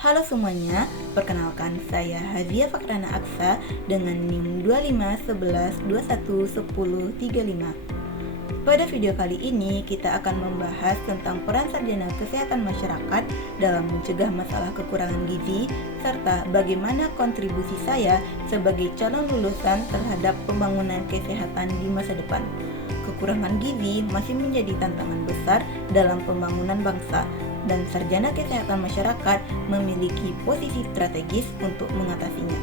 Halo semuanya, perkenalkan saya Hazia Fakrana Aksa dengan NIM 2511211035. Pada video kali ini kita akan membahas tentang peran sarjana kesehatan masyarakat dalam mencegah masalah kekurangan gizi serta bagaimana kontribusi saya sebagai calon lulusan terhadap pembangunan kesehatan di masa depan. Kekurangan gizi masih menjadi tantangan besar dalam pembangunan bangsa dan sarjana kesehatan masyarakat memiliki posisi strategis untuk mengatasinya.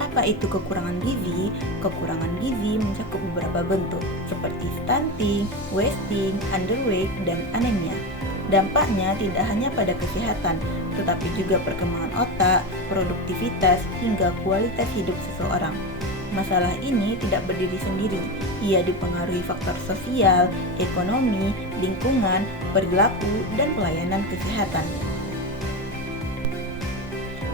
Apa itu kekurangan gizi? Kekurangan gizi mencakup beberapa bentuk seperti stunting, wasting, underweight, dan anemia. Dampaknya tidak hanya pada kesehatan, tetapi juga perkembangan otak, produktivitas, hingga kualitas hidup seseorang. Masalah ini tidak berdiri sendiri. Ia dipengaruhi faktor sosial, ekonomi, lingkungan, perilaku, dan pelayanan kesehatan.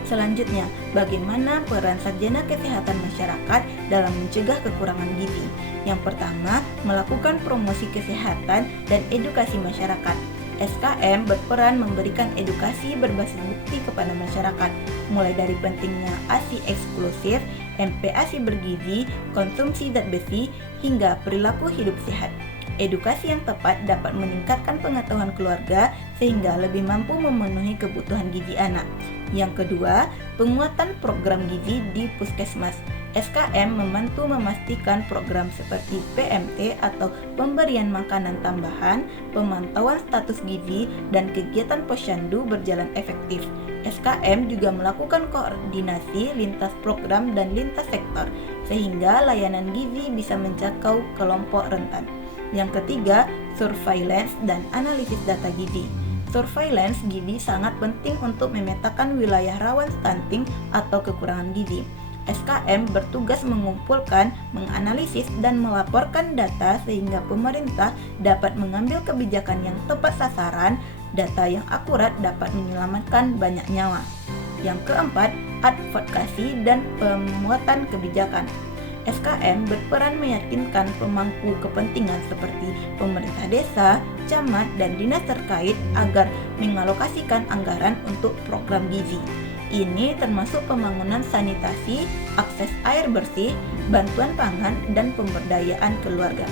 Selanjutnya, bagaimana peran sarjana kesehatan masyarakat dalam mencegah kekurangan gizi? Yang pertama, melakukan promosi kesehatan dan edukasi masyarakat. SKM berperan memberikan edukasi berbasis bukti kepada masyarakat, mulai dari pentingnya ASI eksklusif, MPASI bergizi, konsumsi zat besi, hingga perilaku hidup sehat. Edukasi yang tepat dapat meningkatkan pengetahuan keluarga sehingga lebih mampu memenuhi kebutuhan gizi anak. Yang kedua, penguatan program gizi di puskesmas. SKM membantu memastikan program seperti PMT atau pemberian makanan tambahan, pemantauan status gizi, dan kegiatan posyandu berjalan efektif. SKM juga melakukan koordinasi lintas program dan lintas sektor, sehingga layanan gizi bisa menjangkau kelompok rentan. Yang ketiga, surveillance dan analisis data gizi. Surveillance gizi sangat penting untuk memetakan wilayah rawan stunting atau kekurangan gizi. SKM bertugas mengumpulkan, menganalisis, dan melaporkan data sehingga pemerintah dapat mengambil kebijakan yang tepat sasaran. Data yang akurat dapat menyelamatkan banyak nyawa. Yang keempat, advokasi dan pemuatan kebijakan. SKM berperan meyakinkan pemangku kepentingan seperti pemerintah desa, camat, dan dinas terkait agar mengalokasikan anggaran untuk program gizi. Ini termasuk pembangunan sanitasi, akses air bersih, bantuan pangan, dan pemberdayaan keluarga.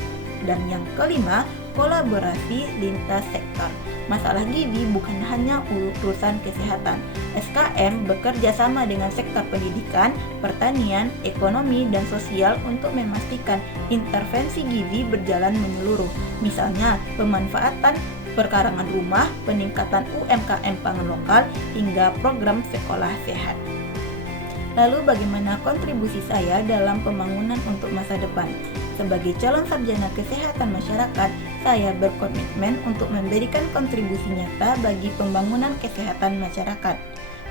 Dan yang kelima, kolaborasi lintas sektor. Masalah gizi bukan hanya urusan kesehatan. SKM bekerja sama dengan sektor pendidikan, pertanian, ekonomi, dan sosial untuk memastikan intervensi gizi berjalan menyeluruh. Misalnya, pemanfaatan perkarangan rumah, peningkatan UMKM pangan lokal, hingga program sekolah sehat. Lalu bagaimana kontribusi saya dalam pembangunan untuk masa depan? Sebagai calon sarjana kesehatan masyarakat, saya berkomitmen untuk memberikan kontribusi nyata bagi pembangunan kesehatan masyarakat.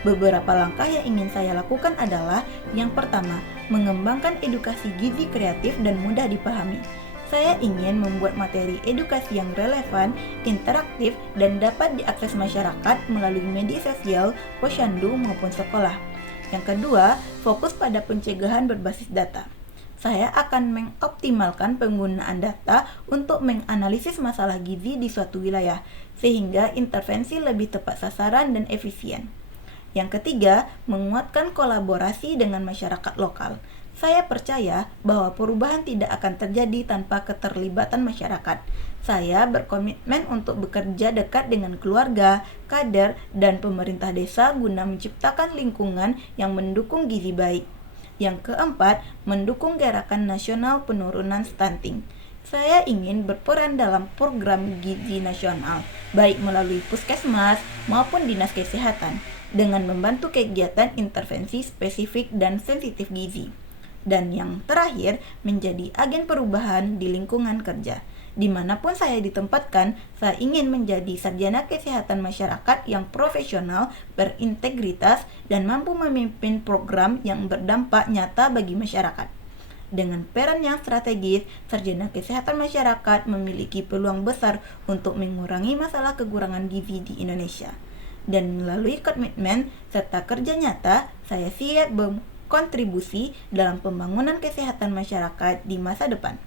Beberapa langkah yang ingin saya lakukan adalah: yang pertama, mengembangkan edukasi gizi kreatif dan mudah dipahami. Saya ingin membuat materi edukasi yang relevan, interaktif, dan dapat diakses masyarakat melalui media sosial, posyandu, maupun sekolah. Yang kedua, fokus pada pencegahan berbasis data. Saya akan mengoptimalkan penggunaan data untuk menganalisis masalah gizi di suatu wilayah, sehingga intervensi lebih tepat sasaran dan efisien. Yang ketiga, menguatkan kolaborasi dengan masyarakat lokal. Saya percaya bahwa perubahan tidak akan terjadi tanpa keterlibatan masyarakat. Saya berkomitmen untuk bekerja dekat dengan keluarga, kader, dan pemerintah desa guna menciptakan lingkungan yang mendukung gizi baik. Yang keempat, mendukung gerakan nasional penurunan stunting. Saya ingin berperan dalam program gizi nasional, baik melalui puskesmas maupun dinas kesehatan, dengan membantu kegiatan intervensi spesifik dan sensitif gizi. Dan yang terakhir, menjadi agen perubahan di lingkungan kerja. Dimanapun saya ditempatkan, saya ingin menjadi sarjana kesehatan masyarakat yang profesional, berintegritas, dan mampu memimpin program yang berdampak nyata bagi masyarakat. Dengan peran yang strategis, sarjana kesehatan masyarakat memiliki peluang besar untuk mengurangi masalah kekurangan gizi di Indonesia. Dan melalui komitmen serta kerja nyata, saya siap kontribusi dalam pembangunan kesehatan masyarakat di masa depan.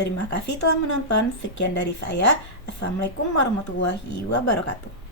Terima kasih telah menonton. Sekian dari saya. Assalamualaikum warahmatullahi wabarakatuh.